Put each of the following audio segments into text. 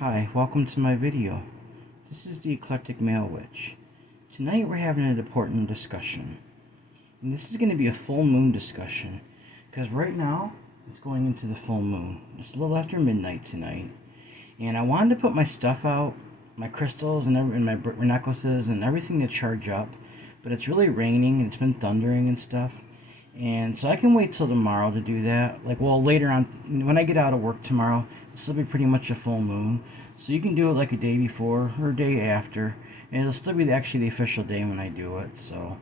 Hi, welcome to my video. This is the Eclectic Male Witch. Tonight we're having an important discussion. And this is going to be a full moon discussion. Because right now, it's going into the full moon. It's a little after midnight tonight. And I wanted to put my stuff out, my crystals and my necklaces and everything to charge up. But it's really raining and it's been thundering and stuff. And so I can wait till tomorrow to do that. Later on, when I get out of work tomorrow, this will be pretty much a full moon. So you can do it like a day before or a day after. And it'll still be actually the official day when I do it. So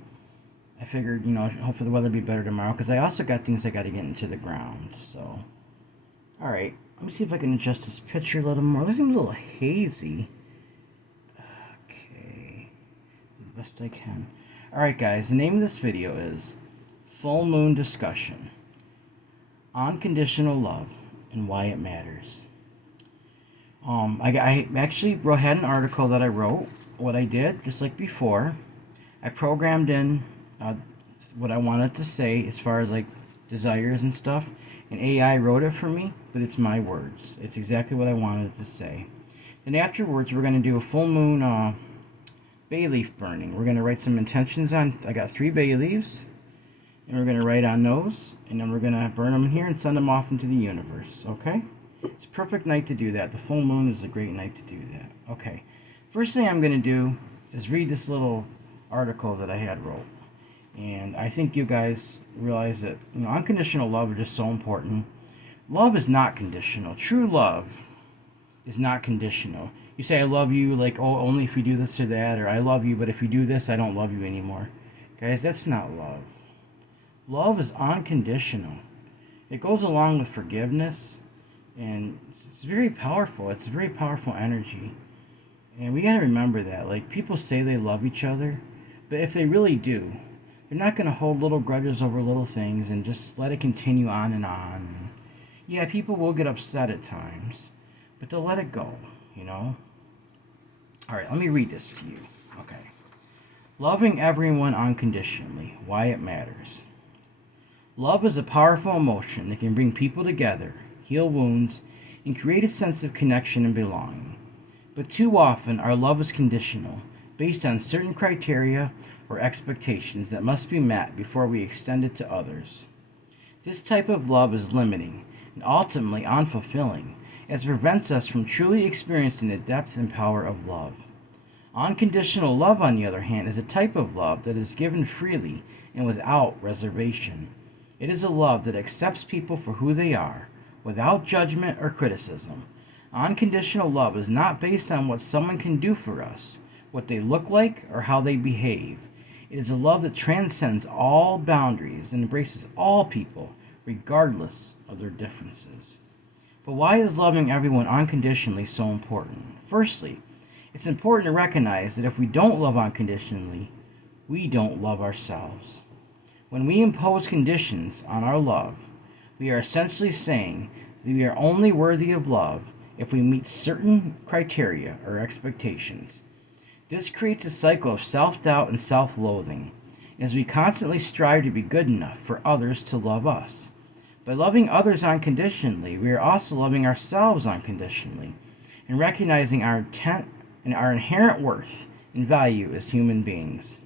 I figured, hopefully the weather will be better tomorrow. Because I also got things I got to get into the ground. So, alright. Let me see if I can adjust this picture a little more. This seems a little hazy. Okay. The best I can. Alright guys, the name of this video is Full Moon Discussion, Unconditional Love and Why It Matters. I actually had an article that I wrote. What I did, just like before, I programmed in what I wanted to say as far as like desires and stuff, and AI wrote it for me, but it's my words. It's exactly what I wanted to say. Then afterwards, we're going to do a full moon bay leaf burning. We're going to write some intentions on. I got 3 bay leaves. And we're going to write on those, and then we're going to burn them here and send them off into the universe, okay? It's a perfect night to do that. The full moon is a great night to do that. Okay, first thing I'm going to do is read this little article that I had wrote. And I think you guys realize that, unconditional love is just so important. Love is not conditional. True love is not conditional. You say, I love you, like, oh, only if you do this or that, or I love you, but if you do this, I don't love you anymore. Guys, that's not love. Love is unconditional. It goes along with forgiveness, and it's very powerful. It's a very powerful energy. And we gotta remember that. Like, people say they love each other, but if they really do, they're not gonna hold little grudges over little things and just let it continue on and on. Yeah, people will get upset at times, but they'll let it go, Alright, let me read this to you. Okay. Loving everyone unconditionally. Why it matters. Love is a powerful emotion that can bring people together, heal wounds, and create a sense of connection and belonging. But too often, our love is conditional, based on certain criteria or expectations that must be met before we extend it to others. This type of love is limiting and ultimately unfulfilling, as it prevents us from truly experiencing the depth and power of love. Unconditional love, on the other hand, is a type of love that is given freely and without reservation. It is a love that accepts people for who they are, without judgment or criticism. Unconditional love is not based on what someone can do for us, what they look like, or how they behave. It is a love that transcends all boundaries and embraces all people, regardless of their differences. But why is loving everyone unconditionally so important? Firstly, it's important to recognize that if we don't love unconditionally, we don't love ourselves. When we impose conditions on our love, we are essentially saying that we are only worthy of love if we meet certain criteria or expectations. This creates a cycle of self-doubt and self-loathing, as we constantly strive to be good enough for others to love us. By loving others unconditionally, we are also loving ourselves unconditionally, and recognizing our inherent worth and value as human beings.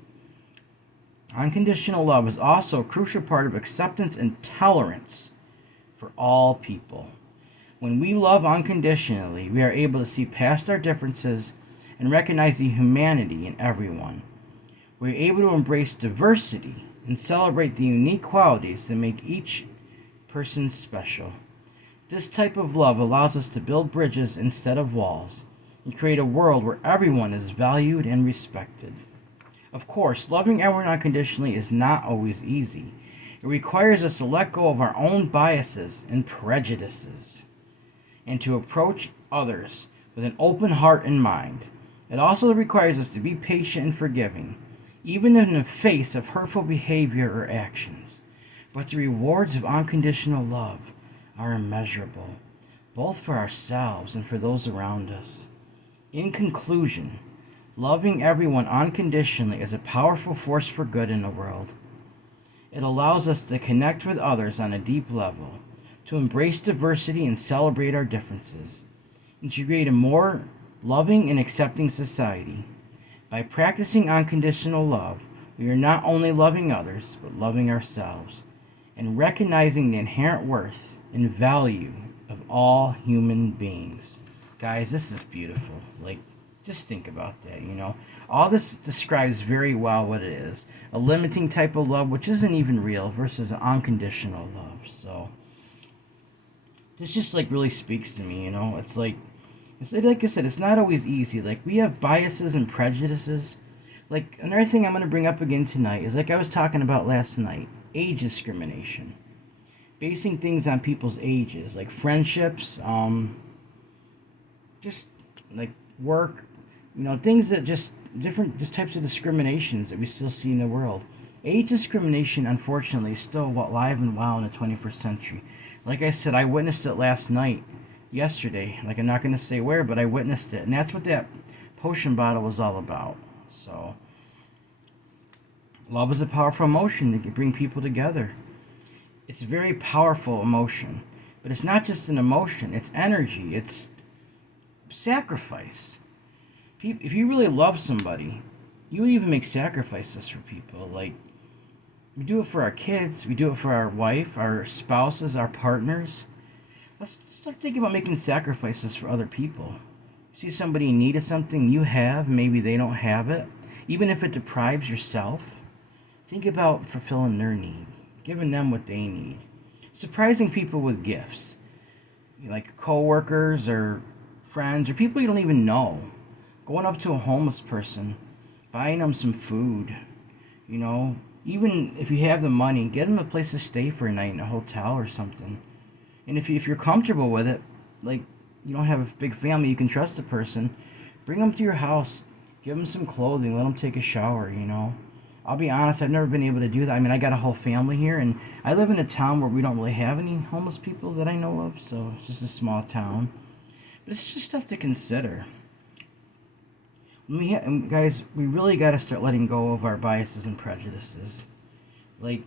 Unconditional love is also a crucial part of acceptance and tolerance for all people. When we love unconditionally, we are able to see past our differences and recognize the humanity in everyone. We are able to embrace diversity and celebrate the unique qualities that make each person special. This type of love allows us to build bridges instead of walls and create a world where everyone is valued and respected. Of course, loving everyone unconditionally is not always easy. It requires us to let go of our own biases and prejudices and to approach others with an open heart and mind. It also requires us to be patient and forgiving, even in the face of hurtful behavior or actions. But the rewards of unconditional love are immeasurable, both for ourselves and for those around us. In conclusion, loving everyone unconditionally is a powerful force for good in the world. It allows us to connect with others on a deep level, to embrace diversity and celebrate our differences. and to create a more loving and accepting society. By practicing unconditional love, we are not only loving others, but loving ourselves, and recognizing the inherent worth and value of all human beings. Guys, this is beautiful. Like, just think about that, you know. All this describes very well what it is. A limiting type of love, which isn't even real, versus an unconditional love. So, this just, like, really speaks to me, you know. Like I said, it's not always easy. Like, we have biases and prejudices. Like, another thing I'm going to bring up again tonight is, like I was talking about last night, age discrimination. Basing things on people's ages, like friendships, just like work, you know, things that just different just types of discriminations that we still see in the world. Age discrimination, unfortunately, is still alive and well in the 21st century. Like I said, I witnessed it last night, yesterday. Like, I'm not going to say where, but I witnessed it. And that's what that potion bottle was all about. So, love is a powerful emotion that can bring people together. It's a very powerful emotion. But it's not just an emotion, it's energy, it's sacrifice. If you really love somebody, you would even make sacrifices for people. Like, we do it for our kids, we do it for our wife, our spouses, our partners. Let's start thinking about making sacrifices for other people. See somebody in need of something you have, maybe they don't have it. Even if it deprives yourself, think about fulfilling their need, giving them what they need. Surprising people with gifts, like coworkers or friends or people you don't even know. Going up to a homeless person, buying them some food, you know. Even if you have the money, get them a place to stay for a night in a hotel or something. And if you're comfortable with it, like you don't have a big family, you can trust the person, bring them to your house, give them some clothing, let them take a shower, you know. I'll be honest, I've never been able to do that. I mean, I got a whole family here, and I live in a town where we don't really have any homeless people that I know of, so it's just a small town. But it's just stuff to consider. And guys, we really got to start letting go of our biases and prejudices. Like,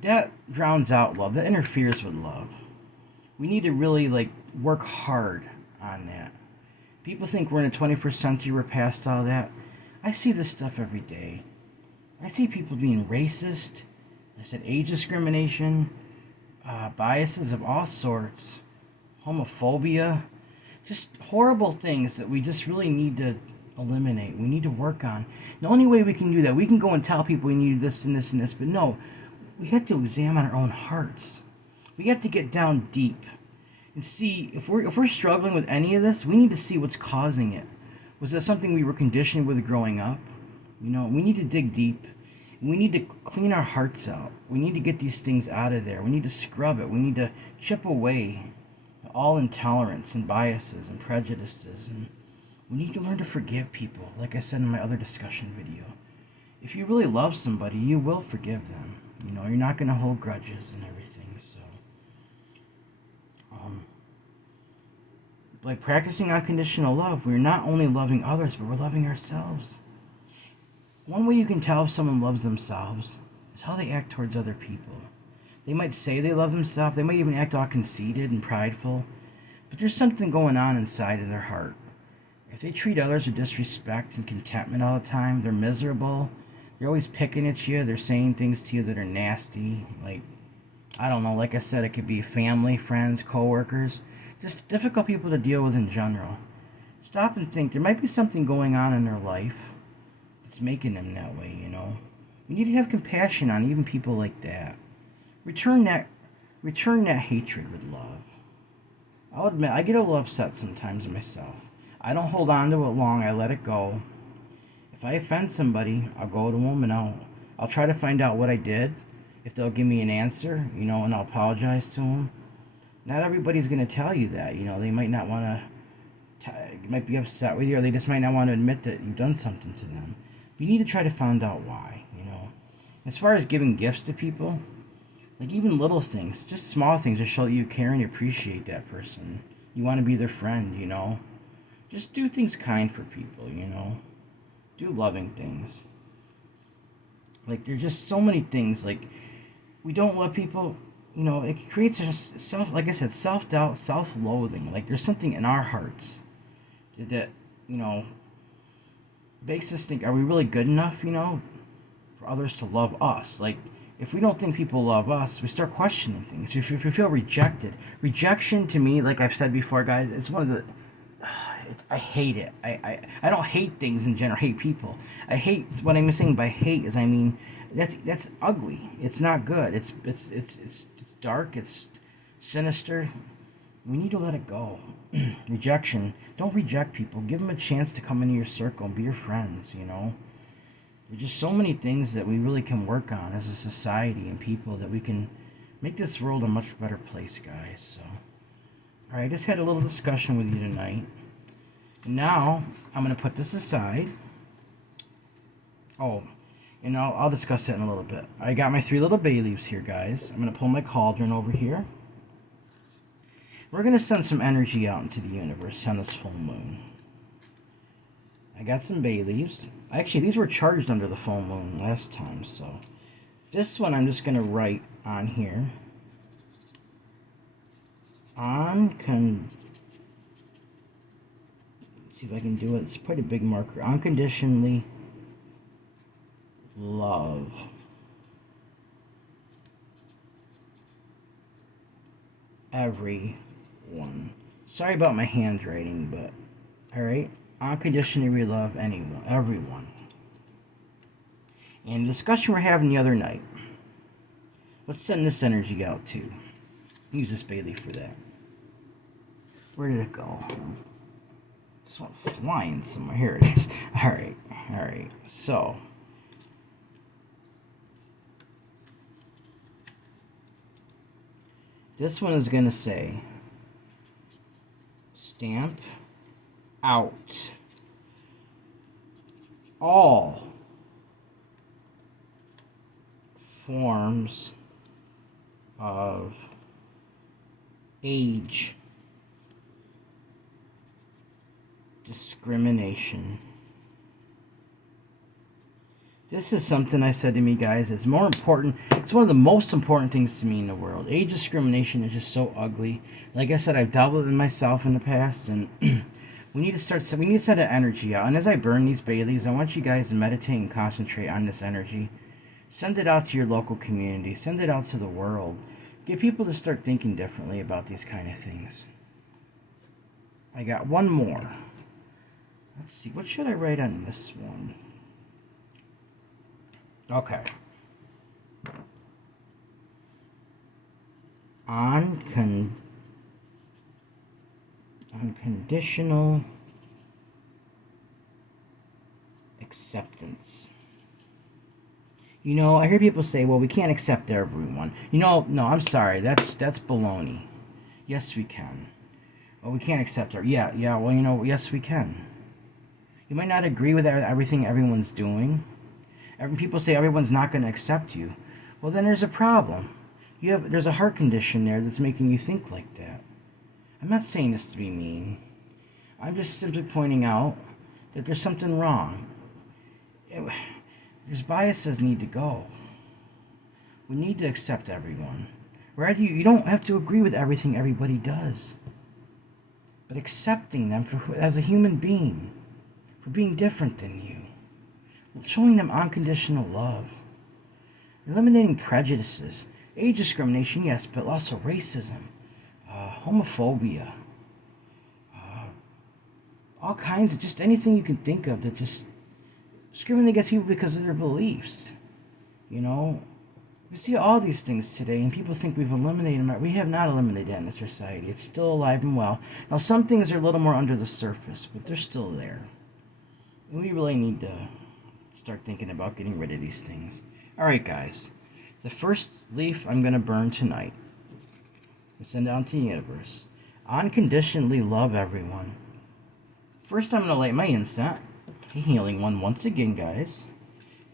that drowns out love. That interferes with love. We need to really, like, work hard on that. People think we're in the 21st century, we're past all that. I see this stuff every day. I see people being racist. I said age discrimination, biases of all sorts, homophobia, just horrible things that we just really need to eliminate. We need to work on. The only way we can do that, we can go and tell people we need this and this and this, but no, we have to examine our own hearts. We have to get down deep and see if we're struggling with any of this. We need to see what's causing it. Was that something we were conditioned with growing up? You know, we need to dig deep. We need to clean our hearts out. We need to get these things out of there. We need to scrub it. We need to chip away all intolerance and biases and prejudices. And we need to learn to forgive people, like I said in my other discussion video. If you really love somebody, you will forgive them. You know, you're not going to hold grudges and everything. So, like practicing unconditional love, we're not only loving others, but we're loving ourselves. One way you can tell if someone loves themselves is how they act towards other people. They might say they love themselves, they might even act all conceited and prideful, but there's something going on inside of their heart. If they treat others with disrespect and contentment all the time, they're miserable, they're always picking at you, they're saying things to you that are nasty, like, I don't know, like I said, it could be family, friends, coworkers, just difficult people to deal with in general. Stop and think, there might be something going on in their life that's making them that way, you know. We need to have compassion on even people like that. Return that hatred with love. I'll admit, I get a little upset sometimes myself. I don't hold on to it long, I let it go. If I offend somebody, I'll go to them and I'll try to find out what I did, if they'll give me an answer, you know, and I'll apologize to them. Not everybody's going to tell you that, you know. They might not want to, might be upset with you, or they just might not want to admit that you've done something to them. But you need to try to find out why, you know. As far as giving gifts to people, like even little things, just small things to show that you care and appreciate that person. You want to be their friend, you know. Just do things kind for people, you know. Do loving things. Like, there's just so many things, like, we don't love people, it creates a like I said, self-doubt, self-loathing. Like there's something in our hearts that, you know, makes us think, are we really good enough, for others to love us? Like, if we don't think people love us, we start questioning things. If we feel rejected, rejection to me, like I've said before, guys, it's one of the. I hate it. I don't hate things in general. I hate people. I hate what I'm saying by hate is I mean that's ugly. It's not good. It's dark. It's sinister. We need to let it go. Rejection. Don't reject people. Give them a chance to come into your circle and be your friends. There's just so many things that we really can work on as a society and people that we can make this world a much better place, guys. So, all right, I just had a little discussion with you tonight. And now I'm going to put this aside. Oh, I'll discuss it in a little bit. I got my 3 little bay leaves here, guys. I'm going to pull my cauldron over here. We're going to send some energy out into the universe on this full moon. I got some bay leaves. Actually, these were charged under the full moon last time, so this one I'm just going to write on here. Let's see if I can do it. It's quite a big marker. Unconditionally love everyone. Sorry about my handwriting, but alright. Unconditionally love everyone. And the discussion we're having the other night. Let's send this energy out too. Use this bay leaf for that. Where did it go? This went flying somewhere. Here it is. Alright. So this one is going to say stamp out all forms of age discrimination. This is something I said to me, guys. It's more important. It's one of the most important things to me in the world. Age discrimination is just so ugly. Like I said, I've dealt with it myself in the past, and we need to send an energy out. And as I burn these bay leaves, I want you guys to meditate and concentrate on this energy. Send it out to your local community. Send it out to the world. Get people to start thinking differently about these kind of things. I got one more. Let's see. What should I write on this one? Okay. Unconditional acceptance. I hear people say, well, we can't accept everyone. No, I'm sorry. That's baloney. Yes, we can. Well, we can't accept her. Yeah, well, yes, we can. You might not agree with everything everyone's doing. People say everyone's not going to accept you. Well, then there's a problem. There's a heart condition there that's making you think like that. I'm not saying this to be mean. I'm just simply pointing out that there's something wrong. There's biases need to go. We need to accept everyone. Right? You don't have to agree with everything everybody does. But accepting them as a human being, for being different than you. Showing them unconditional love. Eliminating prejudices. Age discrimination, yes, but also racism. Homophobia. All kinds of just anything you can think of that just discriminate against people because of their beliefs. We see all these things today, and people think we've eliminated them. We have not eliminated that in this society. It's still alive and well. Now, some things are a little more under the surface, but they're still there. And we really need to start thinking about getting rid of these things. Alright, guys. The first leaf I'm going to burn tonight and send out to the universe. Unconditionally love everyone. First, I'm going to light my incense. A healing one once again, guys.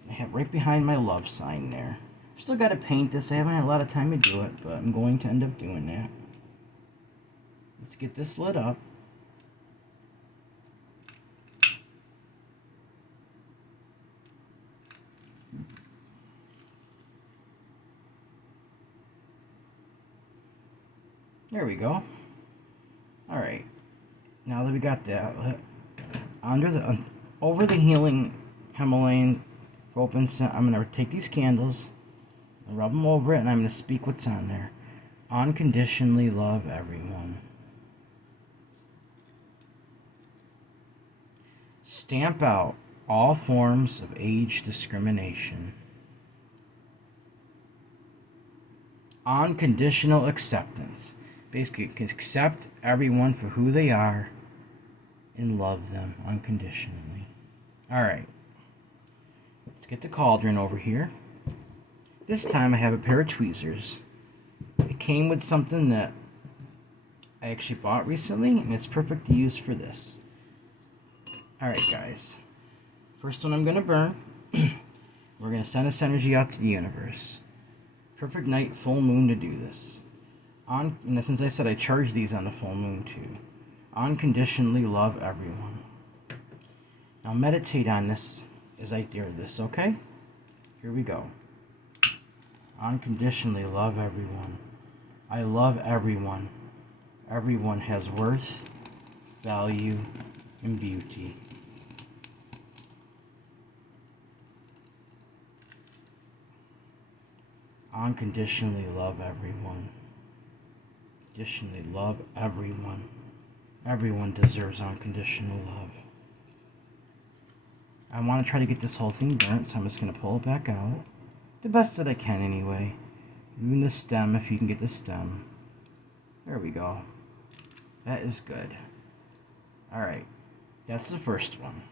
I have right behind my love sign there. Still got to paint this. I haven't had a lot of time to do it, but I'm going to end up doing that. Let's get this lit up. There we go. Alright. Now that we got that, over the healing Himalayan rope incense, I'm going to take these candles, rub them over it, and I'm going to speak what's on there. Unconditionally love everyone. Stamp out all forms of age discrimination. Unconditional acceptance. Basically, accept everyone for who they are and love them unconditionally. Alright. Let's get the cauldron over here. This time I have a pair of tweezers. It came with something that I actually bought recently, and it's perfect to use for this. Alright guys, first one I'm going to burn. We're going to send this energy out to the universe. Perfect night, full moon to do this. And since I said I charge these on the full moon too. Unconditionally love everyone. Now meditate on this as I do this, okay? Here we go. Unconditionally love everyone. I love everyone. Everyone has worth, value, and beauty. Unconditionally love everyone. Unconditionally love everyone. Everyone deserves unconditional love. I want to try to get this whole thing burnt, so I'm just going to pull it back out. The best that I can anyway. Even the stem, if you can get the stem. There we go. That is good. Alright. That's the first one.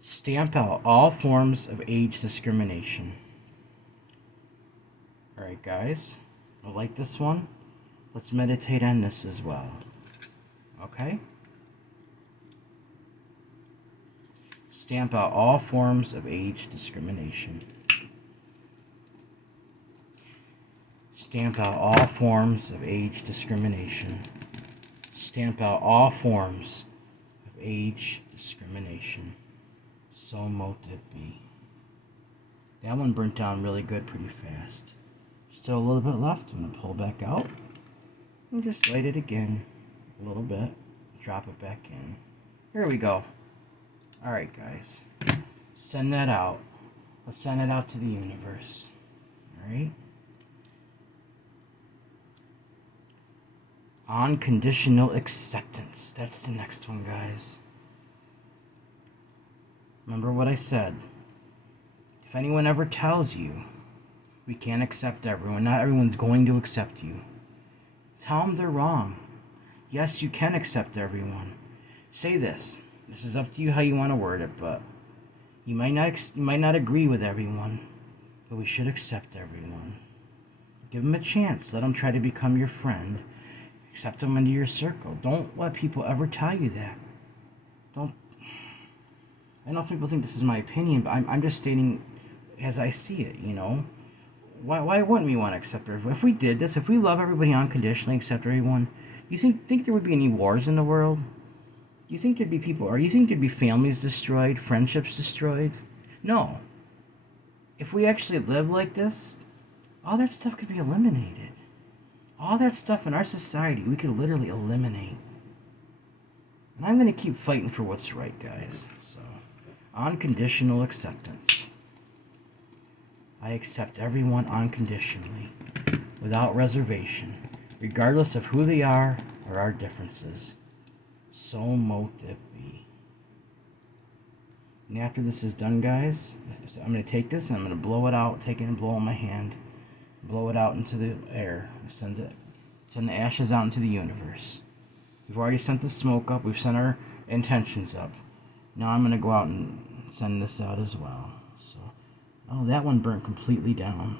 Stamp out all forms of age discrimination. Alright guys, I like this one. Let's meditate on this as well. Okay? Stamp out all forms of age discrimination. Stamp out all forms of age discrimination. Stamp out all forms of age discrimination. So mote it be. That one burnt down really good pretty fast. Still a little bit left. I'm going to pull back out and just light it again a little bit. Drop it back in. Here we go. Alright guys. Send that out. Let's send it out to the universe. Alright. Unconditional acceptance. That's the next one, guys. Remember what I said. If anyone ever tells you we can't accept everyone, not everyone's going to accept you, tell them they're wrong. Yes, you can accept everyone. Say this. This is up to you how you want to word it, but you might not agree with everyone, but we should accept everyone. Give them a chance. Let them try to become your friend. Accept them into your circle. Don't let people ever tell you that. I know people think this is my opinion, but I'm just stating as I see it, you know. Why wouldn't we want to accept everyone? If we did this, if we love everybody unconditionally, accept everyone, you think there would be any wars in the world? Do you think there'd be people, or you think there'd be families destroyed, friendships destroyed? No. If we actually live like this, all that stuff could be eliminated. All that stuff in our society, we could literally eliminate. And I'm going to keep fighting for what's right, guys. So, unconditional acceptance. I accept everyone unconditionally, without reservation, regardless of who they are or our differences. So mote it be. And after this is done, guys, I'm going to take this and I'm going to blow it out, take it and blow it in my hand, blow it out into the air, send the ashes out into the universe. We've already sent the smoke up, we've sent our intentions up. Now I'm going to go out and send this out as well. So, oh, that one burnt completely down,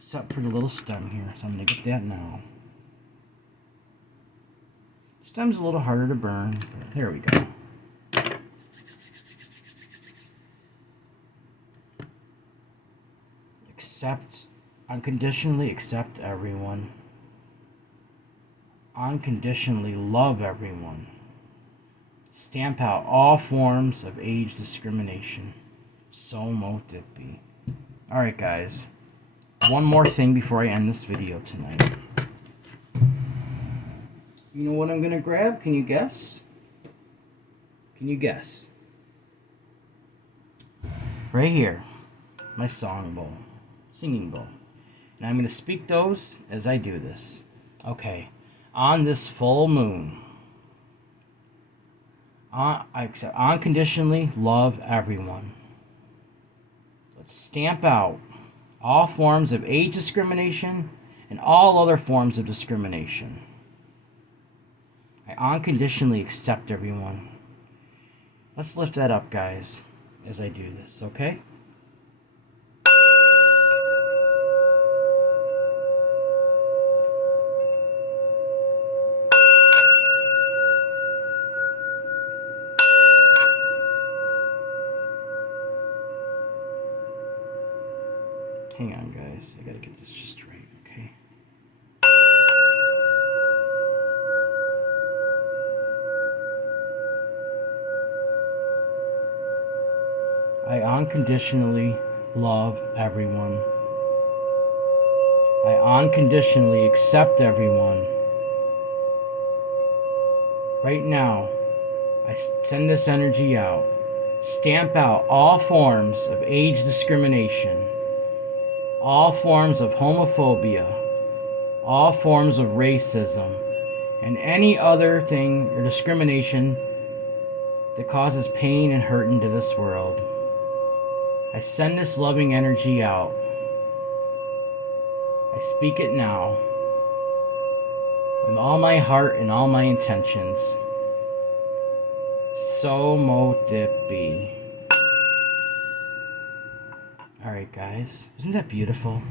except for the little stem here, so I'm going to get that now. Stem's a little harder to burn, but there we go. Unconditionally accept everyone. Unconditionally love everyone. Stamp out all forms of age discrimination. So mote it be. Alright guys, one more thing before I end this video tonight. You know what I'm going to grab? Can you guess? Can you guess? Right here, my song bowl, singing bowl. And I'm going to speak those as I do this. Okay. On this full moon, I unconditionally love everyone. Let's stamp out all forms of age discrimination and all other forms of discrimination. I unconditionally accept everyone. Let's lift that up, guys, as I do this, okay? Hang on, guys. I gotta get this just right, okay? I unconditionally love everyone. I unconditionally accept everyone. Right now, I send this energy out. Stamp out all forms of age discrimination, all forms of homophobia, all forms of racism, and any other thing or discrimination that causes pain and hurt into this world. I send this loving energy out. I speak it now with all my heart and all my intentions. So mote it be. Alright, guys. Isn't that beautiful?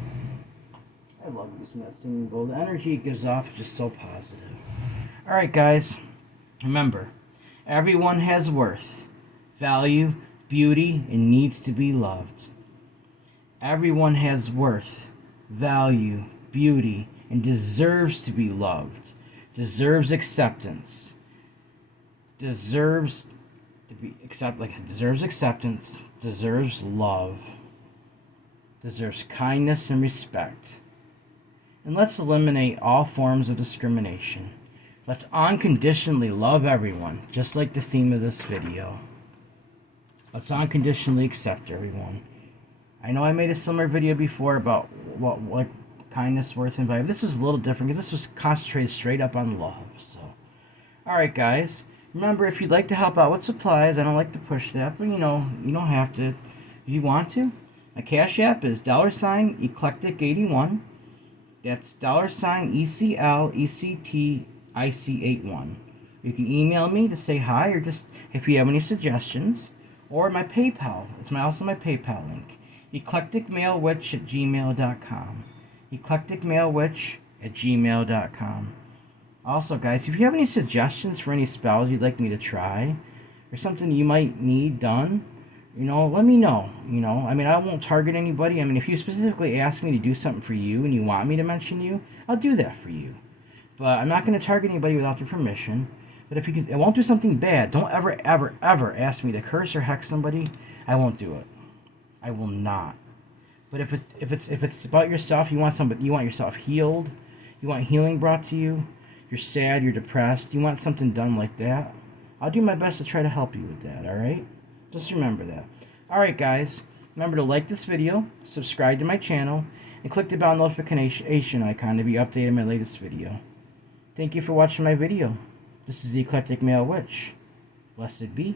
I love using that singing bowl. The energy it gives off is just so positive. Alright, guys. Remember, everyone has worth, value, beauty, and needs to be loved. Everyone has worth, value, beauty, and deserves to be loved. Deserves acceptance. Deserves to be deserves acceptance, deserves love, deserves kindness and respect. And let's eliminate all forms of discrimination. Let's unconditionally love everyone, just like the theme of this video. Let's unconditionally accept everyone. I know I made a similar video before about what kindness, worth, and value. This was a little different because this was concentrated straight up on love. So, alright, guys. Remember, if you'd like to help out with supplies, I don't like to push that, but you don't have to. If you want to, my Cash App is $eclectic81. That's $ECLECTIC81. You can email me to say hi, or just if you have any suggestions, or my PayPal. It's also my PayPal link. eclecticmalewitch@gmail.com. eclecticmalewitch@gmail.com. Also, guys, if you have any suggestions for any spells you'd like me to try, or something you might need done, let me know. I won't target anybody. If you specifically ask me to do something for you and you want me to mention you, I'll do that for you. But I'm not going to target anybody without their permission. But if I won't do something bad. Don't ever, ever, ever ask me to curse or hex somebody. I won't do it. I will not. But if it's about yourself, you want yourself healed, you want healing brought to you, you're sad, you're depressed, you want something done like that, I'll do my best to try to help you with that, alright? Just remember that. Alright, guys, remember to like this video, subscribe to my channel, and click the bell notification icon to be updated on my latest video. Thank you for watching my video. This is the Eclectic Male Witch. Blessed be.